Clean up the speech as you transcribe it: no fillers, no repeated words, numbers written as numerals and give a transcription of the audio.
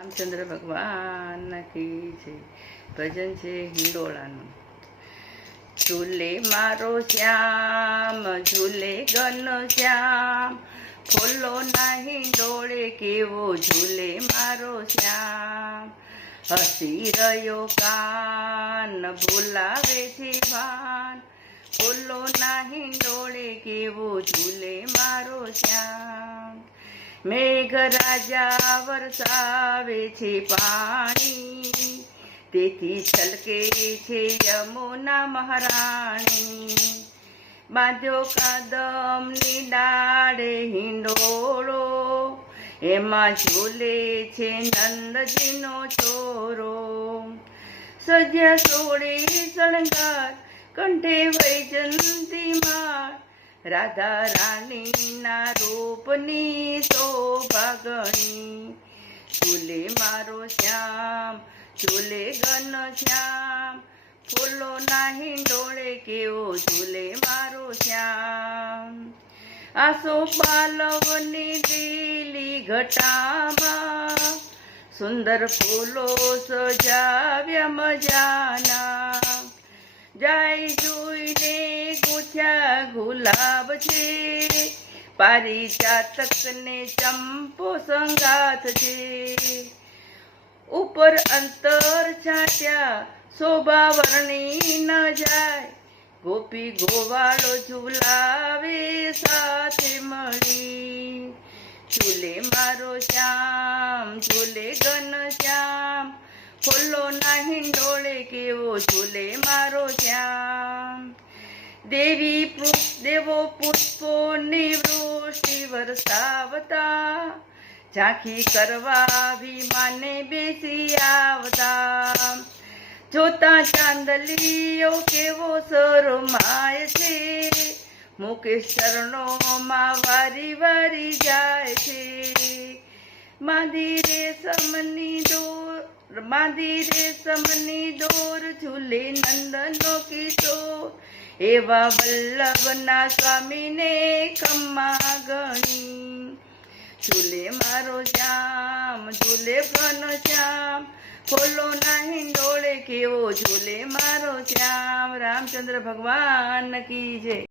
રામચંદ્ર ભગવાન કી જય. ભજન છે હિંડોળાનું. ઝૂલે મારો શ્યામ, ઝૂલે ઘન શ્યામ, ફૂલો ના હિંડોળે કેવો ઝૂલે મારો શ્યામ. હસી રહ્યો કાન, ભૂલાવે છે ભાન, ફૂલો ના હિંડોળે કેવો ઝૂલે મારો શ્યામ. મેઘરાજા વરસાવે છે પાણી, તેથી છલકે છે યમુના મહારાણી. બાંધ્યો કદમની ડાળે હિંડોળો, એમાં ઝૂલે છે નંદજીનો છોરો. સજ્યા સોળે શણગાર, કંઠે વૈજંતી માળ, રાધા રાણીના રૂપની શોભા ગણી. ઝૂલે મારો શ્યામ, ઝૂલે ઘન શ્યામ, ફૂલોના હિંડોળે કેવો ઝૂલે મારો શ્યામ. આસો પાલવની લીલી ઘટામાં, સુંદર ફૂલો સજાવ્યા મજાના. જાય જોઈને ગૂંથ્યા ગુલાબ છે, પારિજાતકને ચંપો સંગાથ છે. ઉપર અંતર છાટ્યા શોભાવર્ણી ન જાય, ગોપી ગોવાળો ઝુલાવે સાથે મળી. ઝૂલે મારો શ્યામ, ઝૂલે ઘન શ્યામ, ફૂલો ના હિંડોળે કેવો ઝૂલે મારો શ્યામ. દેવો પુષ્પોની વૃષ્ટિ વરસાવતા, ઝાંખી કરવા વિમાને બેસી આવતા. જોતા ચાંદલીઓ કેવો શરમાય છે, મુકેશ ચરણોમાં વારી વારી જાય છે. બાંધી રેશમની દોર, ઝૂલે નંદનો કિશોર, એવા વલ્લભના સ્વામીને ખમ્મા ગણી. ઝૂલે મારો શ્યામ, ઝૂલે ઘન શ્યામ, ફૂલો ના હિંડોળે કેવો ઝૂલે મારો શ્યામ. રામચંદ્ર ભગવાન કી જય.